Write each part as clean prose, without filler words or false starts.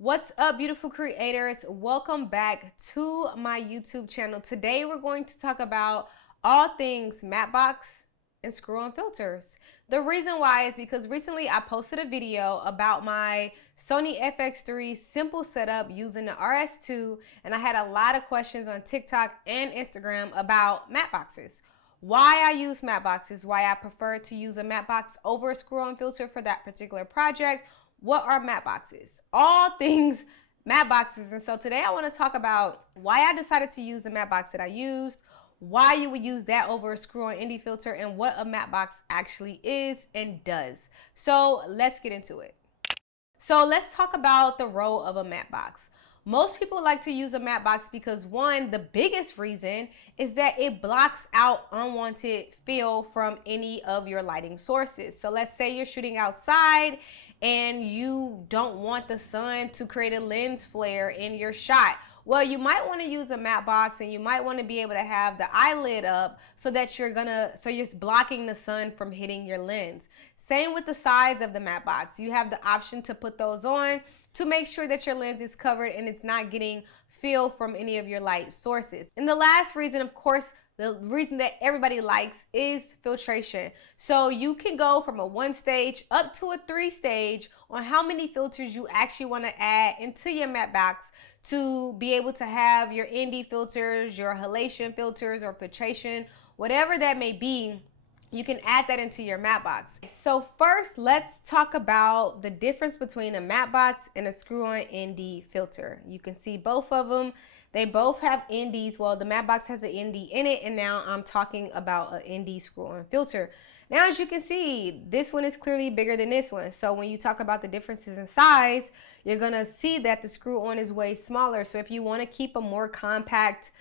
What's up, beautiful creators? Welcome back to my YouTube channel. Today we're going to talk about all things Mattebox and screw-on filters. The reason why is because recently I posted a video about my Sony FX3 simple setup using the RS2, and I had a lot of questions on TikTok and Instagram about Matteboxes. Why I use Matteboxes, why I prefer to use a Mattebox over a screw-on filter for that particular project. What are Matteboxes? All things Matteboxes. And so today I want to talk about why I decided to use the Mattebox that I used, why you would use that over a screw-on indie filter, and what a Mattebox actually is and does. So let's get into it. So let's talk about the role of a Mattebox. Most people like to use a Mattebox because one, the biggest reason is that it blocks out unwanted fill from any of your lighting sources. So let's say you're shooting outside and you don't want the sun to create a lens flare in your shot. Well, you might want to use a Mattebox, and you might want to be able to have the eyelid up so that you're blocking the sun from hitting your lens. Same with the sides of the Mattebox. You have the option to put those on to make sure that your lens is covered and it's not getting fill from any of your light sources. And the last reason, of course, the reason that everybody likes is filtration. So you can go from a 1 stage up to a 3 stage on how many filters you actually want to add into your Mattebox to be able to have your indie filters, your halation filters, or filtration, whatever that may be. You can add that into your Mattebox. So first, let's talk about the difference between a Mattebox and a screw-on indie filter. You can see both of them. They both have indies. Well, the Mattebox has an indie in it, and now I'm talking about an indie screw-on filter. Now, as you can see, this one is clearly bigger than this one. So when you talk about the differences in size, you're gonna see that the screw-on is way smaller. So if you wanna keep a more compact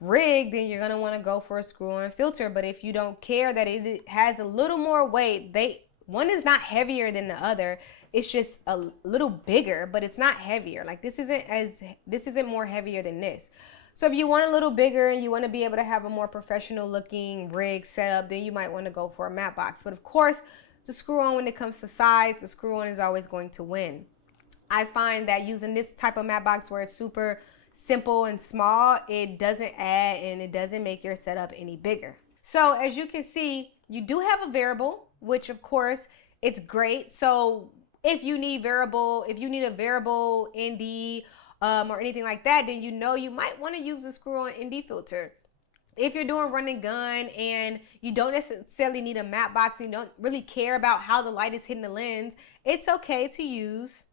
rig, then you're gonna want to go for a screw-on filter. But if you don't care that it has a little more weight, one is not heavier than the other. It's just a little bigger, but it's not heavier. Like this isn't more heavier than this. So if you want a little bigger and you want to be able to have a more professional looking rig setup, then you might want to go for a Mattebox. But of course, the screw-on, when it comes to size, the screw-on is always going to win. I find that using this type of Mattebox where it's super simple and small, it doesn't add and it doesn't make your setup any bigger. So as you can see, you do have a variable, which of course it's great. So if you need a variable indie or anything like that, then you might want to use a screw-on indie filter. If you're doing run and gun and you don't necessarily need a Mattebox, and you don't really care about how the light is hitting the lens, it's okay to use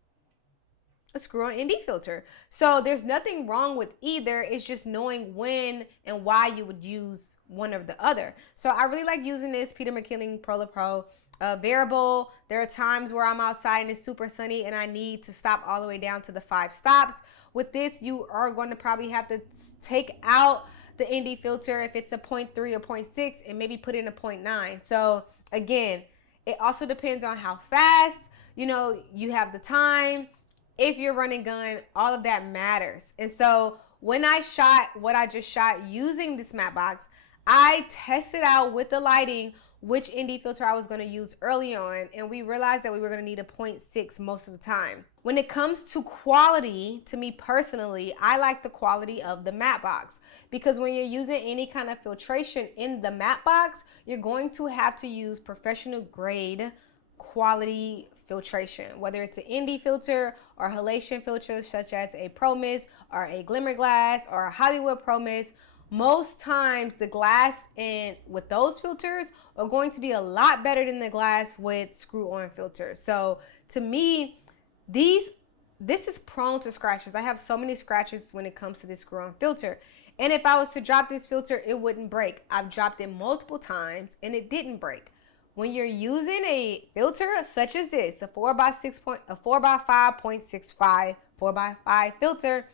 a screw-on indie filter. So there's nothing wrong with either. It's just knowing when and why you would use one or the other. So I really like using this Peter McKinley Pro variable. There are times where I'm outside and it's super sunny and I need to stop all the way down to the 5 stops. With this, you are going to probably have to take out the indie filter if it's a 0.3 or 0.6 and maybe put in a 0.9. So again, it also depends on how fast you have the time. If you're running gun, all of that matters. And so when I shot what I just shot using this Mattebox, I tested out with the lighting which indie filter I was going to use early on, and we realized that we were going to need a 0.6 most of the time. When it comes to quality, to me personally, I like the quality of the Mattebox, because when you're using any kind of filtration in the Mattebox, you're going to have to use professional grade quality filtration, whether it's an indie filter or halation filter such as a Pro Mist or a Glimmer Glass or a Hollywood Pro Mist. Most times the glass with those filters are going to be a lot better than the glass with screw-on filters. So to me, this is prone to scratches. I have so many scratches when it comes to this screw-on filter. And if I was to drop this filter, it wouldn't break. I've dropped it multiple times and it didn't break. When you're using a filter such as this, a 4x5.65 4x5 filter,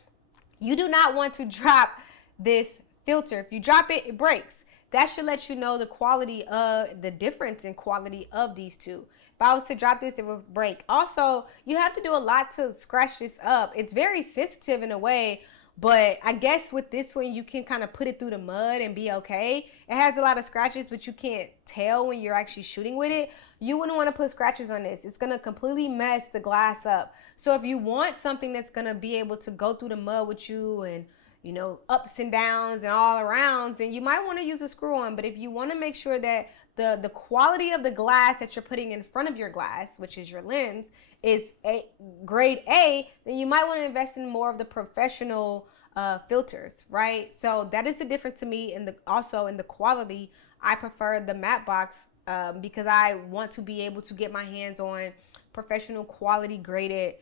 you do not want to drop this filter. If you drop it, it breaks. That should let you know the difference in quality of these two. If I was to drop this, it would break. Also, you have to do a lot to scratch this up. It's very sensitive in a way, but I guess with this one, you can kind of put it through the mud and be okay. It has a lot of scratches, but you can't tell when you're actually shooting with it. you wouldn't want to put scratches on this. It's going to completely mess the glass up. So if you want something that's going to be able to go through the mud with you and, you know, ups and downs and all arounds, then you might want to use a screw on. But if you want to make sure that the quality of the glass that you're putting in front of your glass, which is your lens, is grade A, then you might want to invest in more of the professional filters, right? So that is the difference to me. And also in the quality, I prefer the Mattebox because I want to be able to get my hands on professional quality graded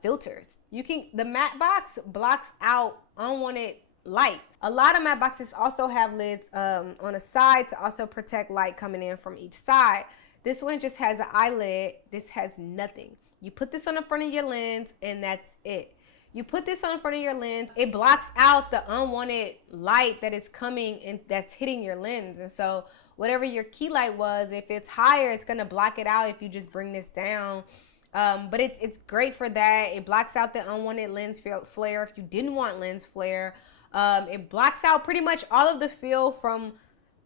filters. The Mattebox blocks out unwanted light. A lot of Matteboxes also have lids on the side to also protect light coming in from each side. This one just has an eyelid. This has nothing. You put this on the front of your lens and that's it. You put this on the front of your lens, it blocks out the unwanted light that is coming and that's hitting your lens. And so whatever your key light was, if it's higher, it's gonna block it out if you just bring this down. But it's great for that. It blocks out the unwanted lens flare if you didn't want lens flare. It blocks out pretty much all of the feel from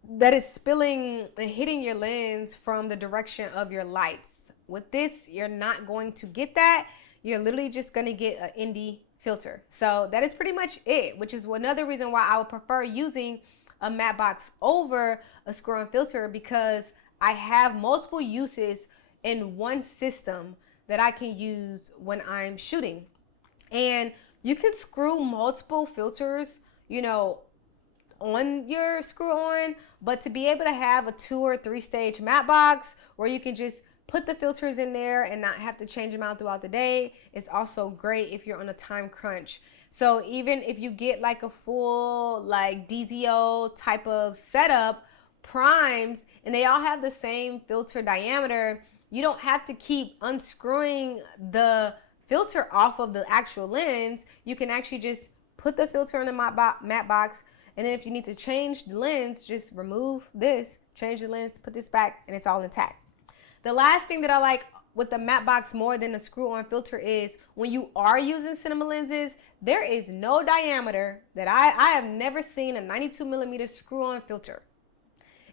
that is spilling and hitting your lens from the direction of your lights. With this, you're not going to get that. You're literally just going to get an ND filter. So that is pretty much it, which is another reason why I would prefer using a Mattebox over a screw-on filter, because I have multiple uses in one system that I can use when I'm shooting. And you can screw multiple filters, you know, on your screw-on, but to be able to have a 2 or 3 stage Mattebox where you can just put the filters in there and not have to change them out throughout the day is also great if you're on a time crunch. So even if you get like a full like DZO type of setup, primes, and they all have the same filter diameter, you don't have to keep unscrewing the filter off of the actual lens. You can actually just put the filter in the Mattebox, and then if you need to change the lens, just remove this, change the lens, put this back, and it's all intact. The last thing that I like with the Mattebox more than the screw-on filter is when you are using cinema lenses, there is no diameter that I have never seen a 92 millimeter screw-on filter.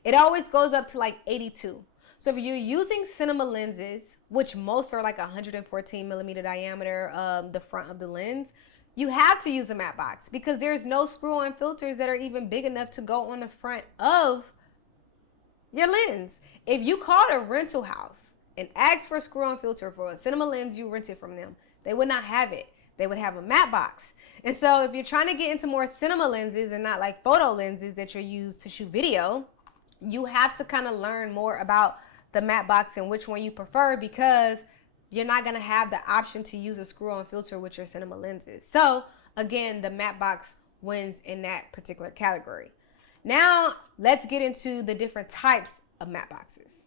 It always goes up to like 82. So if you're using cinema lenses, which most are like 114 millimeter diameter, the front of the lens, you have to use a Mattebox because there's no screw-on filters that are even big enough to go on the front of your lens. If you called a rental house and asked for a screw-on filter for a cinema lens you rented from them, they would not have it. They would have a Mattebox. And so if you're trying to get into more cinema lenses and not like photo lenses that you're used to shoot video, you have to kind of learn more about the Mattebox and which one you prefer, because you're not going to have the option to use a screw-on filter with your cinema lenses. So again, the Mattebox wins in that particular category. Now let's get into the different types of Matteboxes.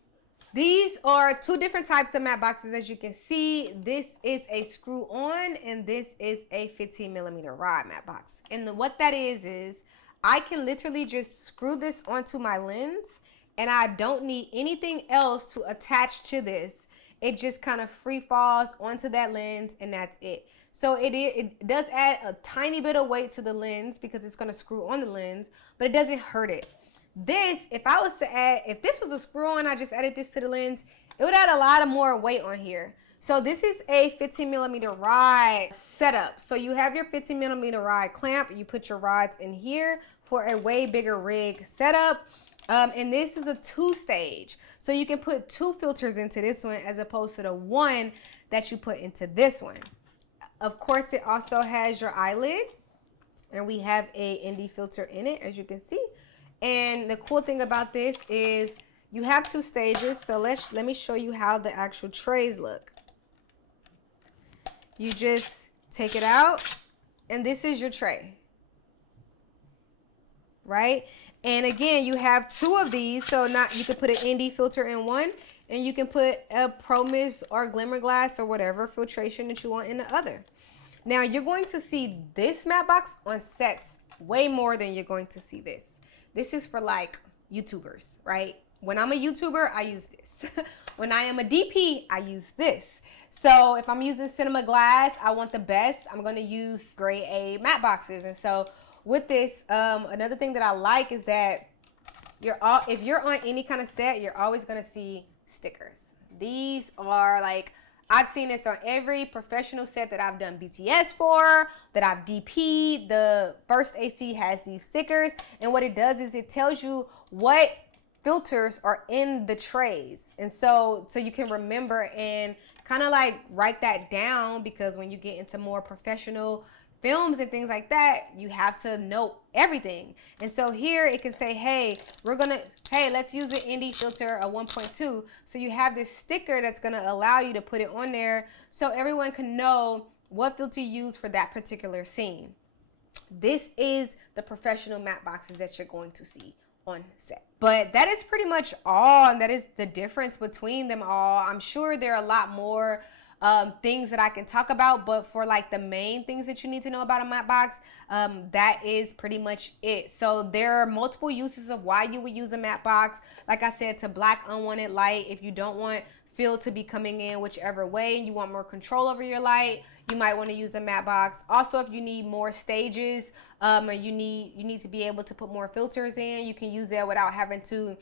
These are 2 different types of Matteboxes. As you can see, this is a screw-on and this is a 15 millimeter rod Mattebox. And what that is I can literally just screw this onto my lens and I don't need anything else to attach to this. It just kind of free falls onto that lens and that's it. So it does add a tiny bit of weight to the lens because it's going to screw on the lens, but it doesn't hurt it. This, if this was a screw-on, I just added this to the lens, it would add a lot of more weight on here. So this is a 15 millimeter rod setup. So you have your 15 millimeter rod clamp. You put your rods in here for a way bigger rig setup. And this is a 2-stage. So you can put 2 filters into this one as opposed to the 1 that you put into this one. Of course, it also has your eyelid, and we have a ND filter in it, as you can see. And the cool thing about this is you have 2 stages. So let me show you how the actual trays look. You just take it out, and this is your tray, right? And again, you have 2 of these. So you could put an ND filter in one, and you can put a Pro Mist or Glimmer Glass or whatever filtration that you want in the other. Now you're going to see this Mattebox on sets way more than you're going to see this. This is for like YouTubers, right? When I'm a YouTuber, I use this. When I am a DP, I use this. So if I'm using cinema glass, I want the best, I'm going to use grade A Matteboxes. And so with this, another thing that I like is that if you're on any kind of set, you're always going to see stickers. These are like, I've seen this on every professional set that I've done BTS for, that I've DP'd. The First AC has these stickers, and what it does is it tells you what filters are in the trays, and so you can remember and kind of like write that down, because when you get into more professional films and things like that, you have to note everything. And so here it can say, hey, let's use an indie filter, a 1.2. So you have this sticker that's gonna allow you to put it on there so everyone can know what filter you use for that particular scene. This is the professional matte boxes that you're going to see on set. But that is pretty much all, and that is the difference between them all. I'm sure there are a lot more things that I can talk about, but for like the main things that you need to know about a matte box, that is pretty much it. So there are multiple uses of why you would use a matte box. Like I said, to black unwanted light, if you don't want fill to be coming in whichever way and you want more control over your light, you might want to use a matte box. Also, if you need more stages, or you need to be able to put more filters in, you can use that without having to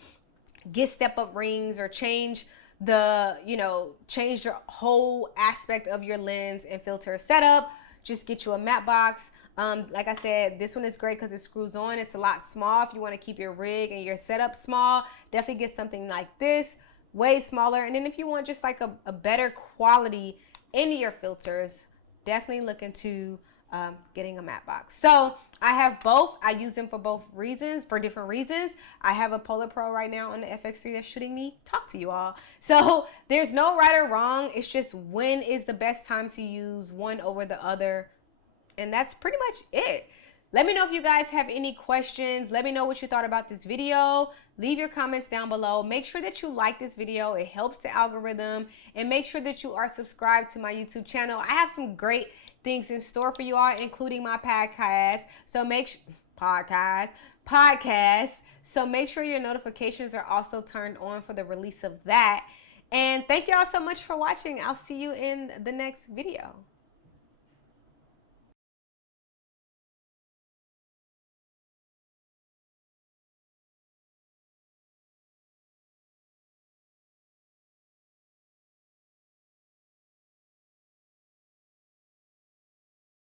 get step up rings or change your whole aspect of your lens and filter setup. Just get you a matte box. Like I said, this one is great because it screws on. It's a lot small if you want to keep your rig and your setup small. Definitely get something like this, way smaller. And then if you want just like a better quality in your filters, definitely look into getting a matte box. So I have both. I use them for different reasons. I have a Polar Pro right now on the FX3 that's shooting me talk to you all. So there's no right or wrong. It's just when is the best time to use one over the other. And that's pretty much it. Let me know if you guys have any questions. Let me know what you thought about this video. Leave your comments down below. Make sure that you like this video. It helps the algorithm. And make sure that you are subscribed to my YouTube channel. I have some great things in store for you all, including my podcast. So podcast. So make sure your notifications are also turned on for the release of that. And thank y'all so much for watching. I'll see you in the next video.